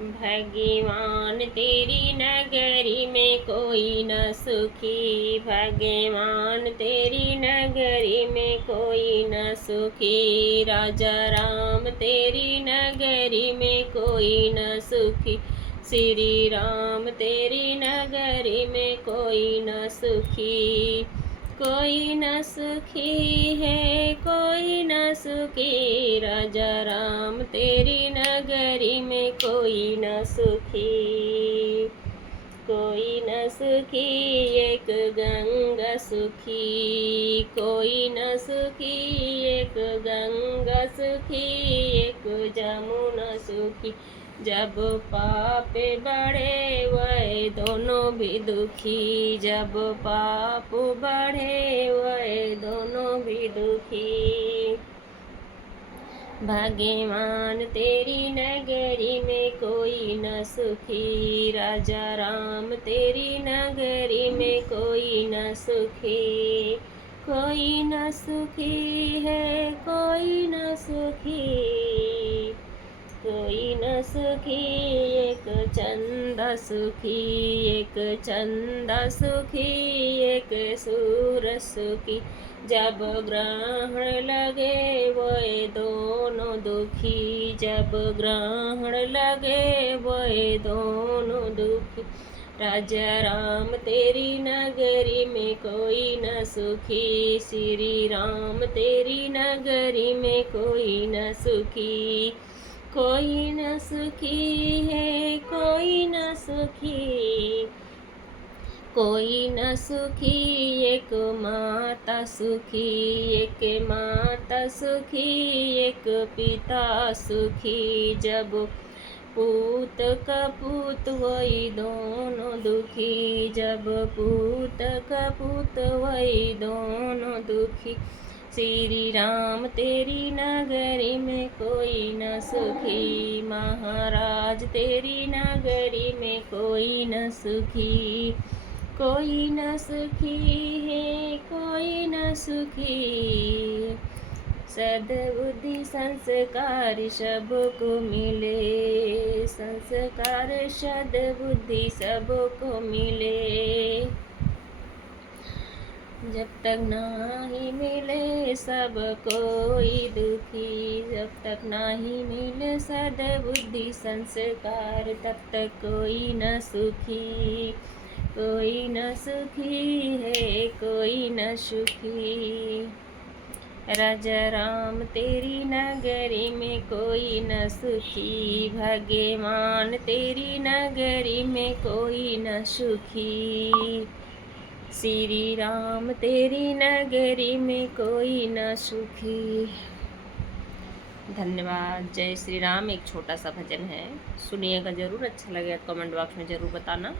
भगवान तेरी नगरी में कोई न सुखी, भगवान तेरी नगरी में कोई न सुखी। राजा राम तेरी नगरी में कोई न सुखी, श्री राम तेरी नगरी में कोई न सुखी। कोई न सुखी है कोई न सुखी, राजा राम तेरी नगरी में कोई न सुखी। कोई न सुखी एक गंगा सुखी, कोई न सुखी एक गंगा सुखी, एक जमुना सुखी। जब पाप बढ़े वह दोनों भी दुखी, जब पाप बढ़े वह दोनों भी दुखी। भगवान तेरी नगरी में कोई न सुखी, राजा राम तेरी नगरी में कोई न सुखी। कोई न सुखी है कोई न सुखी, कोई न सुखी एक चंदा सुखी, एक चंदा सुखी, एक सूर सुखी। जब ग्रहण लगे वह दोनों दुखी, जब ग्रहण लगे वह दोनों दुखी। राजा राम तेरी नगरी में कोई न सुखी, श्री राम तेरी नगरी में कोई न सुखी। कोई न सुखी है कोई न सुखी, कोई न सुखी एक माता सुखी, एक माता सुखी, एक पिता सुखी। जब पूत कपूत वही दोनों दुखी, जब पूत कपूत वही दोनों दुखी। श्री राम तेरी नगरी में कोई न सुखी, महाराज तेरी नगरी में कोई न सुखी। कोई न सुखी है कोई न सुखी, सद्बुद्धि संस्कार सबको मिले, संस्कार सद्बुद्धि सबको मिले। जब तक नाही मिले सब कोई दुखी, जब तक नाही मिले सद्बुद्धि संस्कार, तब तक कोई न सुखी। कोई न सुखी है कोई न सुखी, राजा राम तेरी नगरी में कोई न सुखी, भगवान तेरी नगरी में कोई न सुखी। श्री राम तेरी नगरी में कोई न सुखी। धन्यवाद। जय श्री राम। एक छोटा सा भजन है, सुनिएगा ज़रूर। अच्छा लगे कमेंट बॉक्स में ज़रूर बताना।